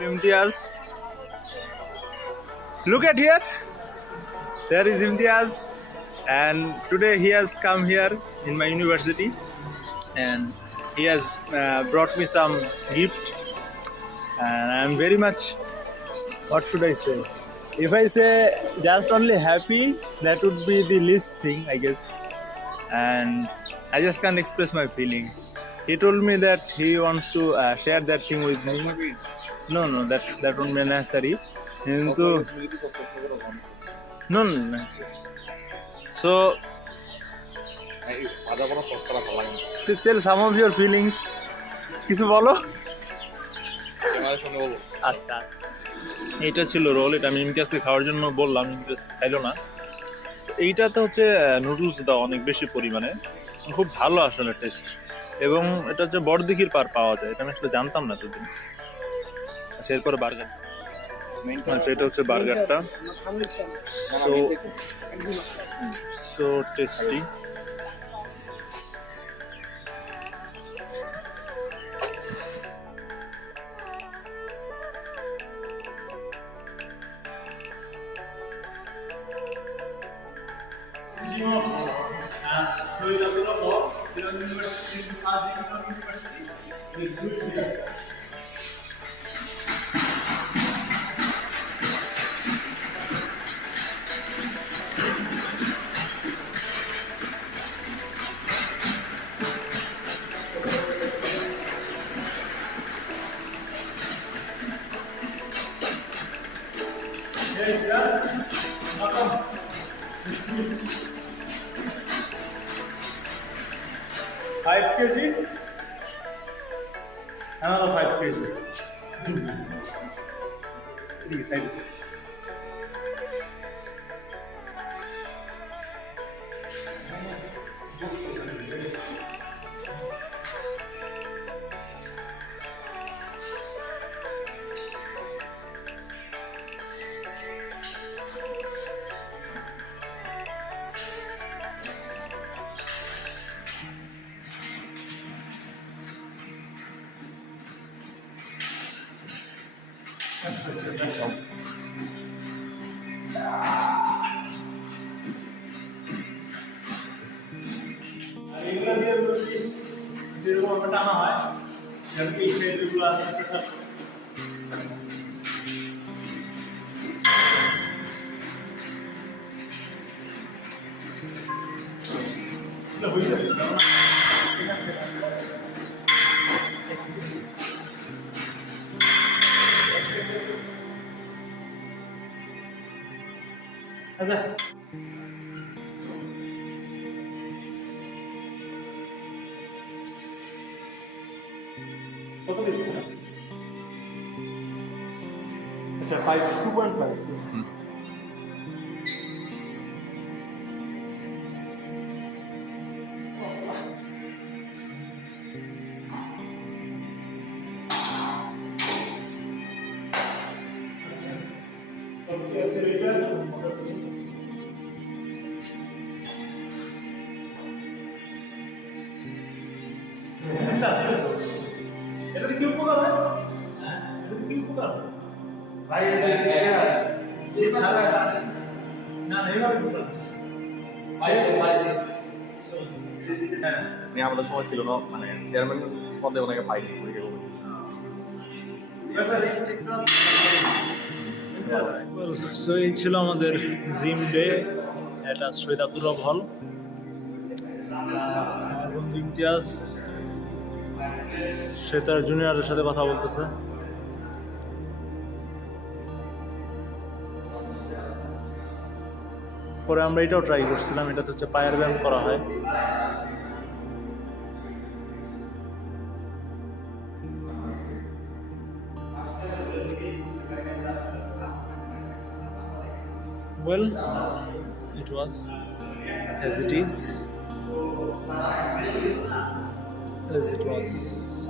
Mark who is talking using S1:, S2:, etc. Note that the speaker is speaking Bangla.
S1: Imtiaz. Look at here. There is Imtiaz. And today he has come here in my university. And he has uh, brought me some gift. And I am very much, what should I say? If I say just only happy, that would be the least thing, I guess. And I just can't express my feelings. He told me that he wants to uh, share that thing with me. No, no, that that won't be necessary. কিন্তু no, no. So, to tell some of your feelings. কিছু বলো? আচ্ছা। এইটা ছিল রোল এটা আমি ইমতিয়াজকে খাওয়ার জন্য বললাম ইমতিয়াজ খাইলো না। তো এইটাতে হচ্ছে নুডলস দাও অনেক বেশি পরিমাণে। খুব ভালো আসলে টেস্ট এবং এটা হচ্ছে বড়দিঘির পার পাওয়া যায় এটা আমি আসলে জানতাম না এতদিন। చేరిపోరు బార్గట్ हाँ सेटल से बार गट्टा so so tasty Thank you. Five K G हमारा फाइव के जी साइड যেরকম আমরা টানা হয় যেমন এই সাইডগুলো আছে প্রেশার হয়ে যাচ্ছে আচ্ছা। কত আচ্ছা ফাইভ টু পয়েন্ট ফাইভ এটা কি উপকার হয় হ্যাঁ এটা কি উপকার হয়
S2: ভাই এটা
S1: সে ছাড়া না এইভাবে উপকার
S2: ভাই ভাই
S1: হ্যাঁ
S3: উনি আমাদের সময় ছিল না মানে চেয়ারম্যান পদে ওনাকে পাইনি উনি কেবল
S1: সো এই ছিল আমাদের জিম ডে এটা সৈয়দ আব্দুর রব হল আমার বন্ধু ইমতিয়াজ, সে তার জুনিয়রের সাথে কথা বলতেছে। পরে আমরা এটাও ট্রাই করছিলাম, এটাতে হচ্ছে পায়ের ব্যায়াম করা হয়। well it was as it is. As it was.